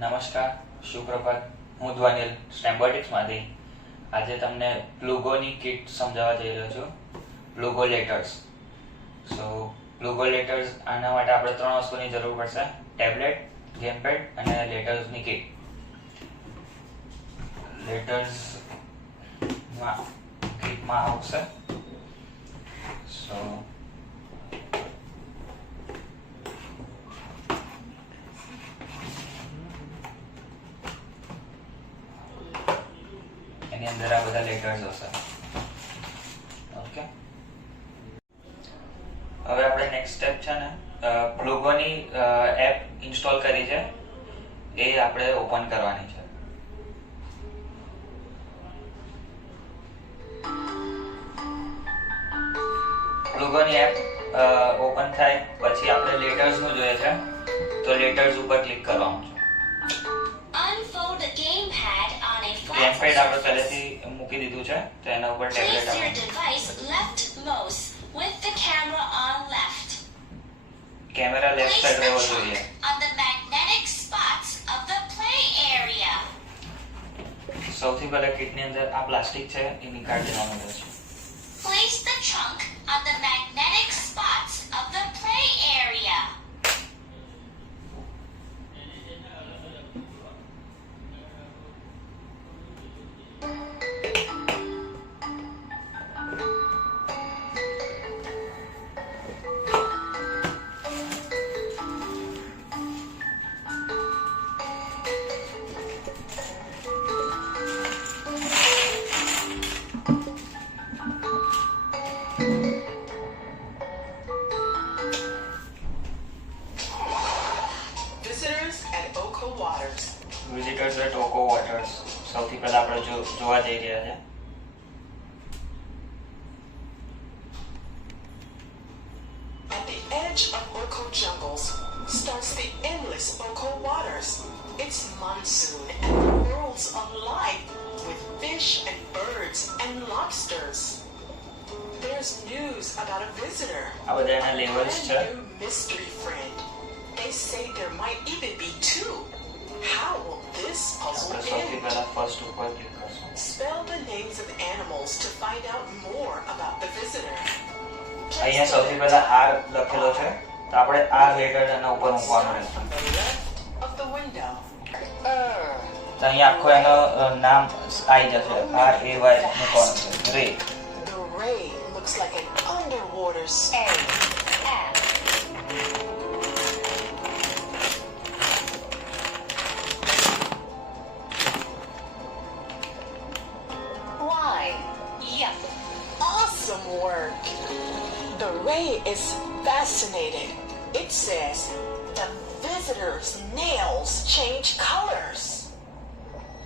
નમસ્કાર, સુપ્રભાત. હું ધ્વનિલ સ્ટેમ્બોટિક્સમાંથી આજે તમને પ્લુગોની કિટ સમજાવવા જઈ રહ્યો છું. પ્લુગો લેટર્સ. સો પ્લુગો લેટર્સ, આના માટે આપણે 3 વસ્તુની જરૂર પડશે: ટેબ્લેટ, ગેમપેડ અને લેટર્સની કિટ. લેટર્સ કિટમાં આવશે. સો એની અંદર આ બધા લેટર્સ હશે. ઓકે, હવે આપણે નેક્સ્ટ સ્ટેપ છે ને પ્લુગોની એપ ઇન્સ્ટોલ કરી છે એ આપણે ઓપન કરવાની છે. પ્લુગોની એપ ઓપન થાય પછી આપણે લેટર્સ નું જોઈએ છે, તો લેટર્સ ઉપર ક્લિક કરવાનું છે. ગેમપેડ આપણે પહેલેથી મૂકી દીધું છે, તો એના ઉપર ટેબ્લેટ કેમેરા લેફ્ટ સાઈડ રહેવો જોઈએ. સૌથી પહેલા કિટની અંદર આ પ્લાસ્ટિક છે એ નીકાળી દેવાનું રહેશે. Place the trunk on the magnetic spots of the play area. Visitors at ઓકો વોટર્સ સૌથી પહેલા આપણે જોવા જઈ રહ્યા છે. At the edge of Oko jungles starts the endless Oko waters. It's monsoon and the world's alive with fish and birds and lobsters. There's news about a visitor, આ બધા એના લેવલ્સ છે. a new mystery friend. They say there might even be two. How will this puzzle આપણે સૌથી end? પહેલા first ઉપર click કરશું. Spell the names of animals to find out more about the visitor. અહીંયા સૌથી પહેલા R લખેલો છે, તો આપણે આ લેટર એના ઉપર મૂકવાનો રહેશે. On the left of the window. તો અહીંયા આખો એનો નામ આવી જશે. RAY મૂકવાનું છે. રે. The ray looks like an underwater snake. Yep. Awesome work. The ray is fascinating. It says the visitor's nails change colors.